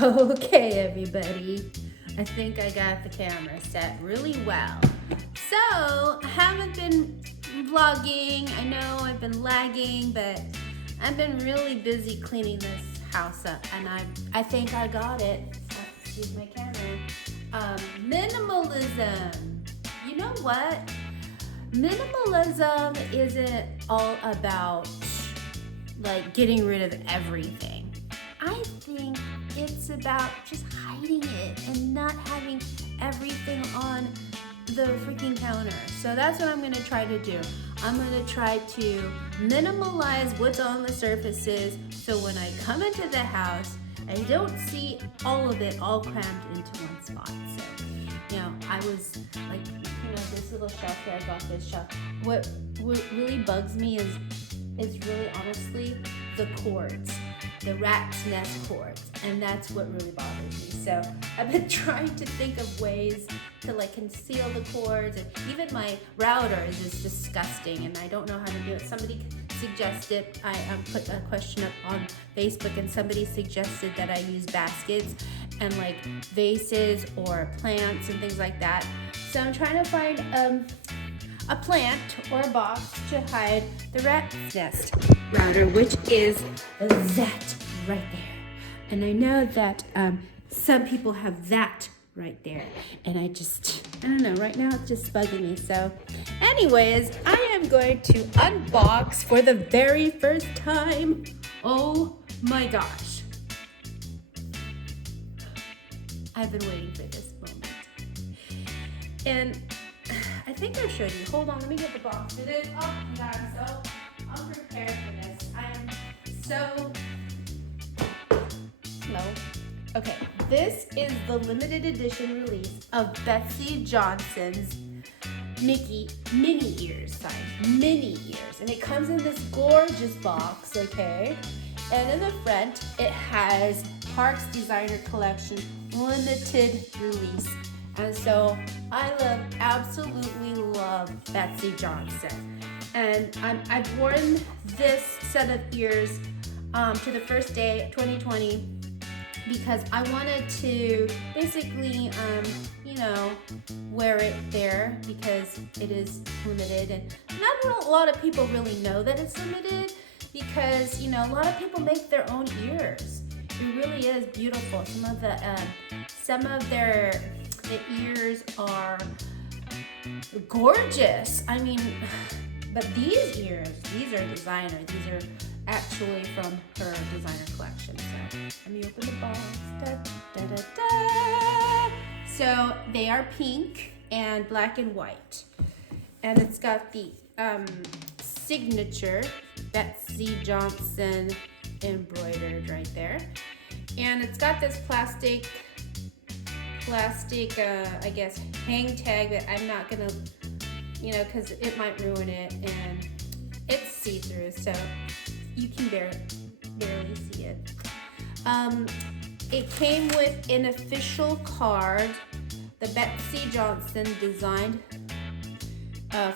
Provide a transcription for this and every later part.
Okay, everybody. I think I got the camera set really well. So, I haven't been vlogging. I know I've been lagging, but I've been really busy cleaning this house up, and I think I got it. Excuse my camera. Minimalism. You know what? Minimalism isn't all about like getting rid of everything. I think it's about just hiding it and not having everything on the freaking counter. So that's what I'm gonna try to do. I'm gonna try to minimalize what's on the surfaces so when I come into the house, I don't see all of it all crammed into one spot. So, I was like, this little shelf here, I got this shelf. What really bugs me is really honestly the cords, the rat's nest cords, and that's what really bothers me. So I've been trying to think of ways to like conceal the cords, and even my router is just disgusting, and I don't know how to do it. Somebody suggested, I put a question up on Facebook, and somebody suggested that I use baskets and like vases or plants and things like that. So I'm trying to find a plant or a box to hide the rat's nest router, which is that right there. And I know that some people have that right there, and I don't know, right now it's just bugging me. So anyways, I am going to unbox for the very first time. Oh my gosh, I've been waiting for this moment, and I think I showed you. Hold on, let me get the box. It is. Oh my God, I'm so unprepared for this. I am so. No. Okay, this is the limited edition release of Betsey Johnson's mini ears, and it comes in this gorgeous box. Okay, and in the front it has Parks Designer Collection limited release. And so I absolutely love Betsey Johnson. And I've worn this set of ears to the first day, 2020, because I wanted to basically, wear it there because it is limited. And not a lot of people really know that it's limited because, a lot of people make their own ears. It really is beautiful. Some of the ears are gorgeous. I mean, but these ears, these are designer. These are actually from her designer collection. So let me open the box. Da, da, da, da. So they are pink and black and white. And it's got the signature Betsey Johnson embroidered right there. And it's got this plastic, I guess, hang tag that I'm not gonna, because it might ruin it, and it's see-through, so you can barely see it. It came with an official card, the Betsey Johnson designed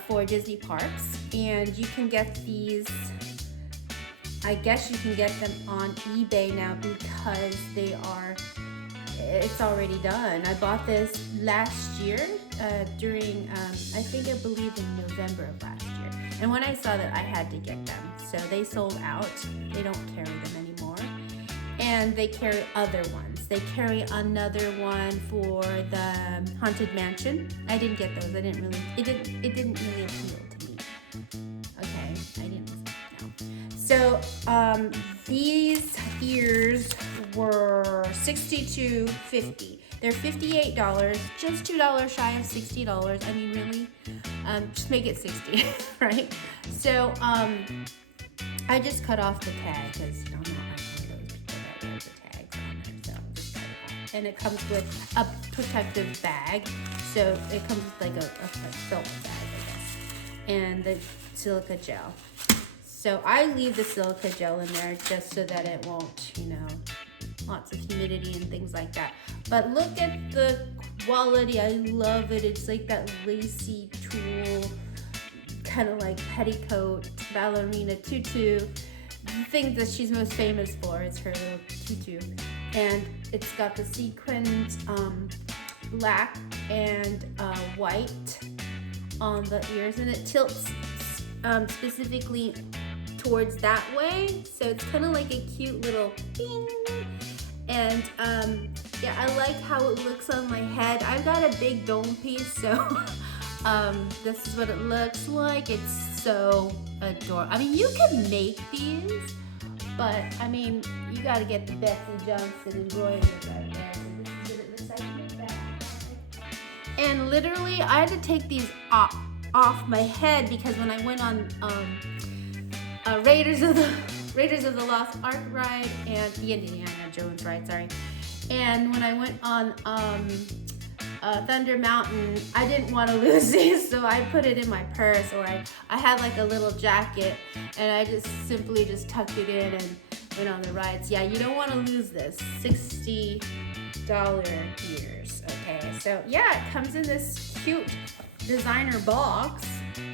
for Disney parks, and you can get these. I guess you can get them on eBay now because it's already done. I bought this last year during, I believe in November of last year. And when I saw that, I had to get them. So they sold out. They don't carry them anymore. And they carry other ones. They carry another one for the Haunted Mansion. I didn't get those. It didn't really appeal to me. Okay, I didn't. So these ears were $62.50. They're $58, just $2 shy of $60. I mean, really, just make it $60, right? So I just cut off the tag because I'm not one of those people that wear the tags on there. So I just cut it off. And it comes with a protective bag. So it comes with like a felt bag, I guess, and the silica gel. So I leave the silica gel in there just so that it won't, lots of humidity and things like that. But look at the quality. I love it. It's like that lacy tulle, kind of like petticoat, ballerina tutu. The thing that she's most famous for is her little tutu. and it's got the sequins black and white on the ears, and it tilts specifically towards that way, so it's kind of like a cute little bing. And yeah, I like how it looks on my head. I've got a big dome piece, so this is what it looks like. It's so adorable. I mean, you can make these, but I mean, you gotta get the Betsy Johnson embroidery right there. So this is what it looks like in the back. And literally, I had to take these off my head because when I went on Raiders of the Lost Ark ride and the Indiana Jones ride, sorry. And when I went on Thunder Mountain, I didn't want to lose these, so I put it in my purse, or I had like a little jacket, and I just simply tucked it in and went on the rides. Yeah, you don't want to lose this. $60 ears. Okay, so yeah, it comes in this cute designer box,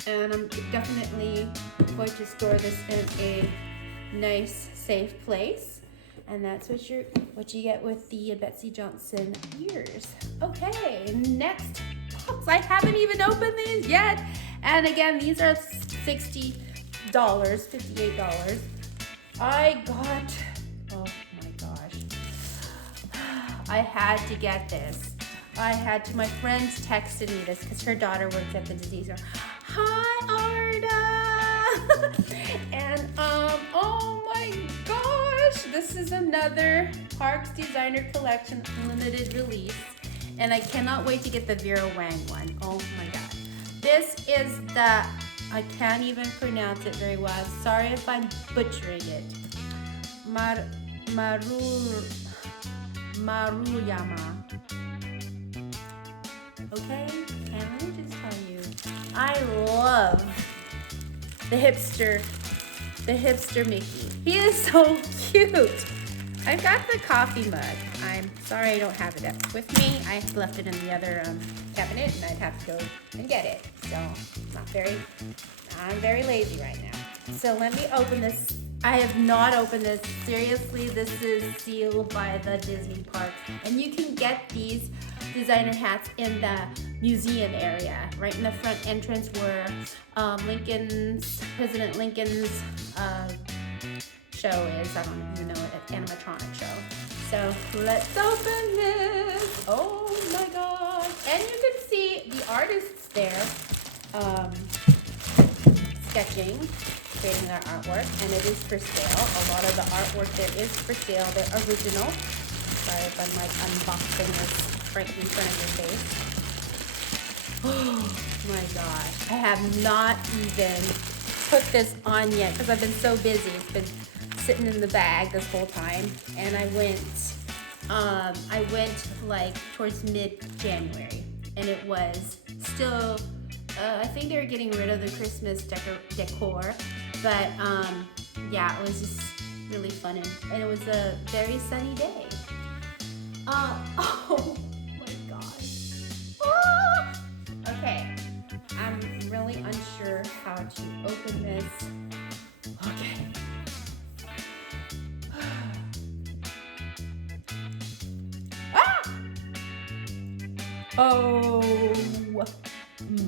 and I'm definitely going to store this in a nice, safe place. And that's what you get with the Betsy Johnson ears. Okay, next box. I haven't even opened these yet. And again, these are $60, $58. I got, oh my gosh. I had to get this. My friends texted me this because her daughter works at the Disney store. Hi, Arda! And oh my gosh, this is another Parks Designer Collection limited release, and I cannot wait to get the Vera Wang one. Oh my god. This is the, I can't even pronounce it very well. Sorry if I'm butchering it. Maruyama. Okay, and let me just tell you, I love the hipster Mickey. He is so cute. I've got the coffee mug. I'm sorry I don't have it with me. I left it in the other cabinet, and I'd have to go and get it. So I'm very lazy right now. So let me open this. I have not opened this. Seriously, this is sealed by the Disney parks. And you can get these designer hats in the museum area, right in the front entrance where President Lincoln's show is. I don't even know what an animatronic show. So let's open this. Oh my god. And you can see the artists there sketching, creating their artwork, and it is for sale. A lot of the artwork there is for sale. They're original. Sorry if I'm like unboxing this right in front of your face. Oh my gosh. I have not even put this on yet because I've been so busy. It's been sitting in the bag this whole time. And I went like towards mid-January, and it was still, I think they were getting rid of the Christmas decor, but yeah, it was just really fun, and it was a very sunny day. Oh my gosh. Oh! Okay, I'm really unsure how to open this. Okay. Ah! Oh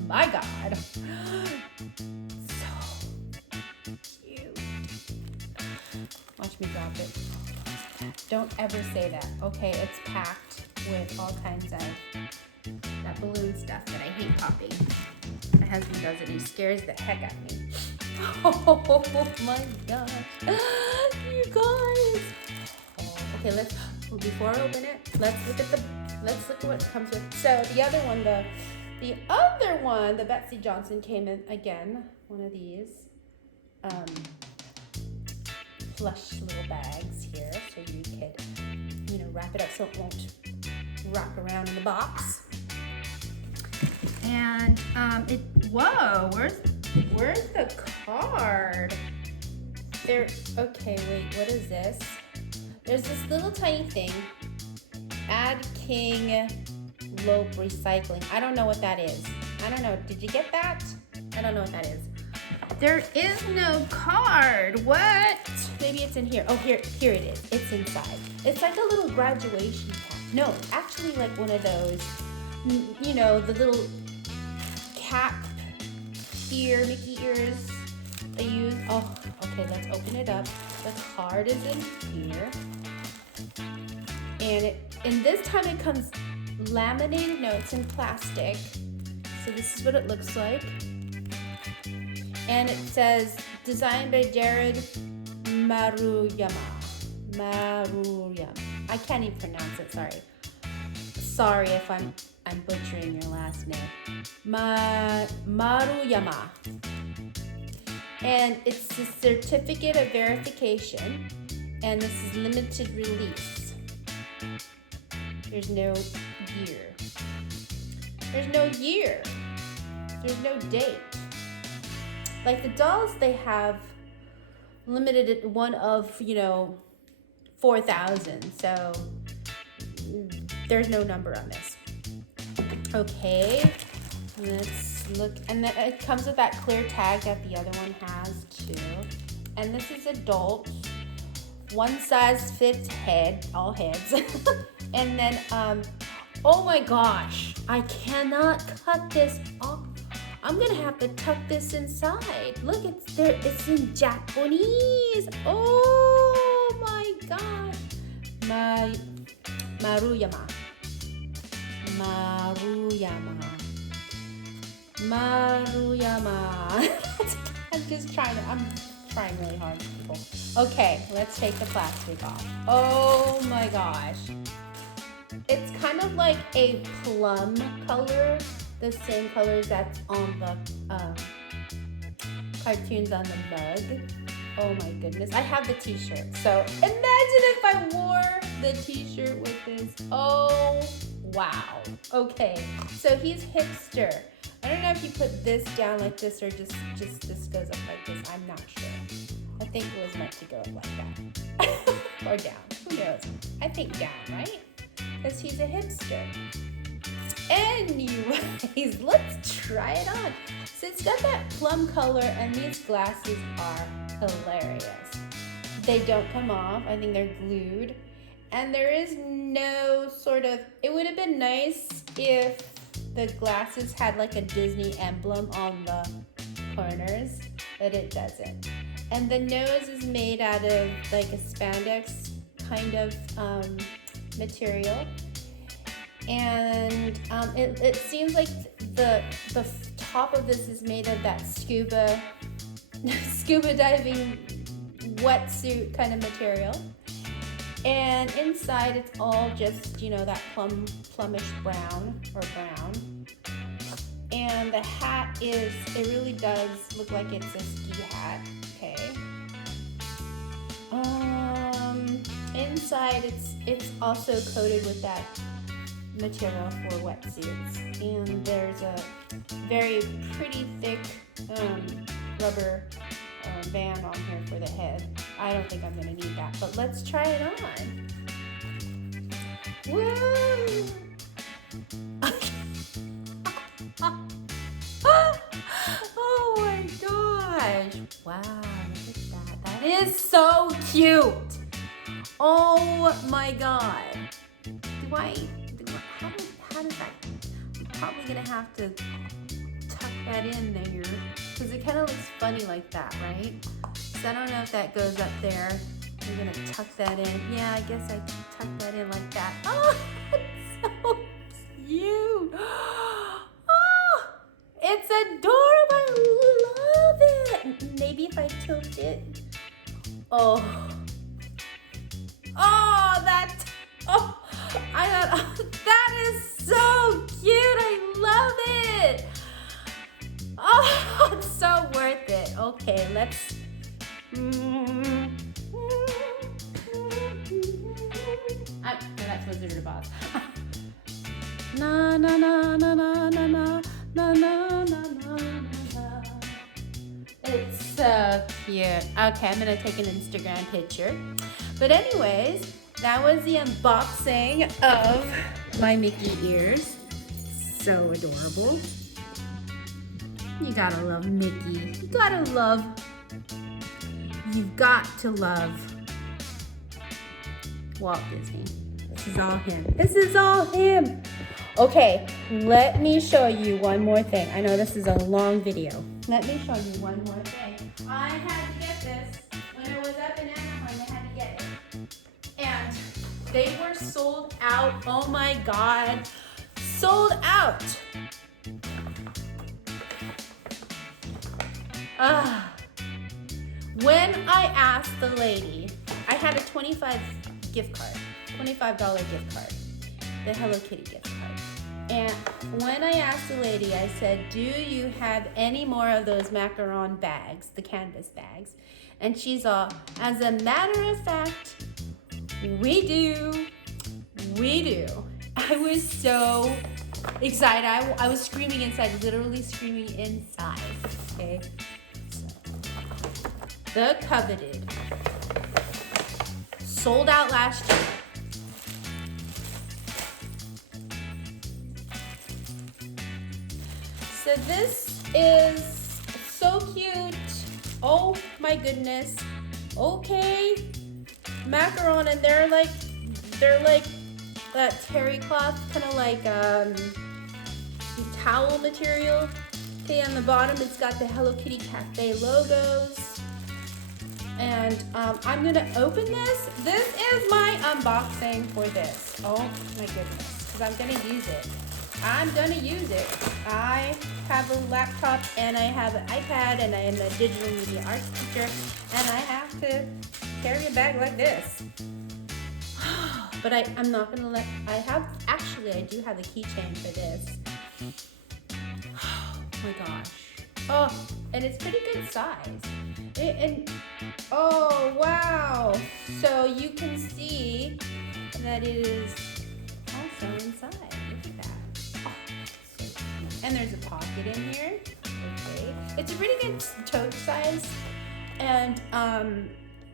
my god. So cute. Watch me drop it. Don't ever say that. Okay, it's packed with all kinds of that balloon stuff that I hate popping. My husband does it. He scares the heck out of me. Oh my gosh. You guys. Okay, before I open it, let's look at what it comes with. So the other one, the Betsy Johnson came in again, one of these plush little bags here, so you could, wrap it up so it won't rock around in the box. And whoa, where's the card? Okay, wait, what is this? There's this little tiny thing. Add King Lope Recycling. I don't know what that is. I don't know. Did you get that? I don't know what that is. There is no card. What? maybe it's in here. Oh, here it is. It's inside. It's like a little graduation cap. No, actually like one of those, you know, the little cap ear, Mickey ears they use. Oh, okay, let's open it up. The card is in here. And this time it comes laminated. No, it's in plastic. So this is what it looks like. And it says, designed by Jared Maruyama. I can't even pronounce it, sorry. Sorry if I'm butchering your last name. Maruyama. And it's a certificate of verification. And this is limited release. There's no year. There's no year. There's no date. Like the dolls, they have limited one of, 4,000. So there's no number on this. Okay, let's look. And then it comes with that clear tag that the other one has too. And this is adult. One size fits all heads. And then, oh my gosh, I cannot cut this off. I'm gonna have to tuck this inside. Look, it's there. It's in Japanese. Oh my God. Maruyama. I'm trying really hard, people. Okay, let's take the plastic off. Oh my gosh. It's kind of like a plum color, the same colors that's on the cartoons on the mug. Oh my goodness. I have the t-shirt. So imagine if I wore the t-shirt with this. Oh, wow. Okay, so he's hipster. I don't know if you put this down like this or just this goes up like this. I'm not sure. I think it was meant to go up like that. Or down. Who knows? I think down, right? Because he's a hipster. Anyways, let's try it on. So it's got that plum color and these glasses are hilarious. They don't come off. I think they're glued. And there is no sort of, it would have been nice if the glasses had like a Disney emblem on the corners, but it doesn't. And the nose is made out of like a spandex kind of material. And it seems like the top of this is made of that scuba diving wetsuit kind of material. And inside it's all just, that plumish brown or brown. And the hat it really does look like it's a ski hat, okay? Inside it's also coated with that material for wetsuits. And there's a very pretty thick rubber band on here for the head. I don't think I'm gonna need that, but let's try it on. Woo! Oh my gosh! Wow, look at that. That is so cute. Oh my God. How does that? I'm probably gonna have to tuck that in there because it kind of looks funny like that, right? So I don't know if that goes up there. I'm gonna tuck that in. Yeah, I guess I tuck that in like that. Oh, it's so cute. Oh, it's adorable. I love it. Maybe if I tilt it. Oh, that is so cute. I love it. Oh, it's so worth it. Okay, let's. That's Wizard of Oz. Na na na na na na na na na na na. It's so cute. Okay, I'm gonna take an Instagram picture. But anyways, that was the unboxing of my Mickey ears. So adorable. You gotta love Mickey. You gotta love You've got to love Walt Disney. This is all him. This is all him. Okay, let me show you one more thing. I know this is a long video. Let me show you one more thing. I had to get this when I was up in Anaheim. I had to get it. And they were sold out. Oh my God. Sold out. When I asked the lady, I had a $25 gift card, $25 gift card, the Hello Kitty gift card. And when I asked the lady, I said, do you have any more of those macaron bags, the canvas bags? And she's all, as a matter of fact, we do. We do. I was so excited. I was screaming inside, literally screaming inside. Okay. The coveted. Sold out last year. So this is so cute. Oh my goodness. Okay. Macaron, and they're like that terry cloth, kind of like towel material. Okay, on the bottom it's got the Hello Kitty Cafe logos. And I'm gonna open this. This is my unboxing for this. Oh my goodness, because I'm gonna use it. I'm gonna use it. I have a laptop and I have an iPad and I am a digital media arts teacher and I have to carry a bag like this. But I'm not gonna let, I do have a keychain for this. Oh my gosh. Oh, and it's pretty good size. Oh, wow. So you can see that it is also inside. Look at that. Oh, so cute. And there's a pocket in here. Okay. It's a pretty good tote size. And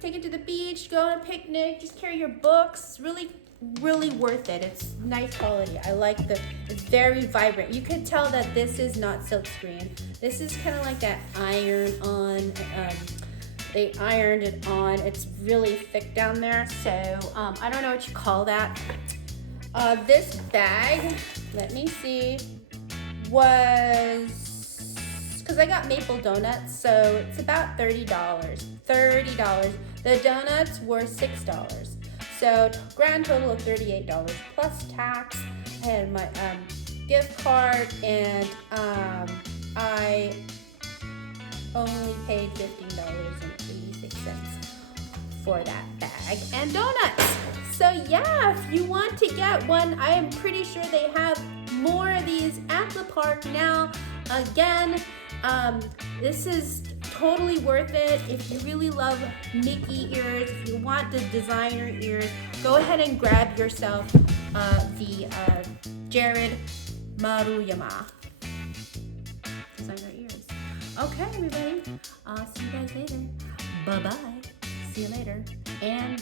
take it to the beach, go on a picnic, just carry your books. Really worth it. It's nice quality. I like it's very vibrant. You can tell that this is not silkscreen. This is kind of like that iron-on. They ironed it on. It's really thick down there. So I don't know what you call that. This bag, let me see, was, because I got maple donuts, so it's about $30. $30. The donuts were $6. So grand total of $38 plus tax. I had my gift card, and I only paid $15.86 for that bag and donuts. So yeah, if you want to get one, I am pretty sure they have more of these at the park now. Again, this is totally worth it. If you really love Mickey ears, if you want the designer ears, go ahead and grab yourself the Jared Maruyama designer ears. Okay, everybody. I'll see you guys later. Bye-bye. See you later. And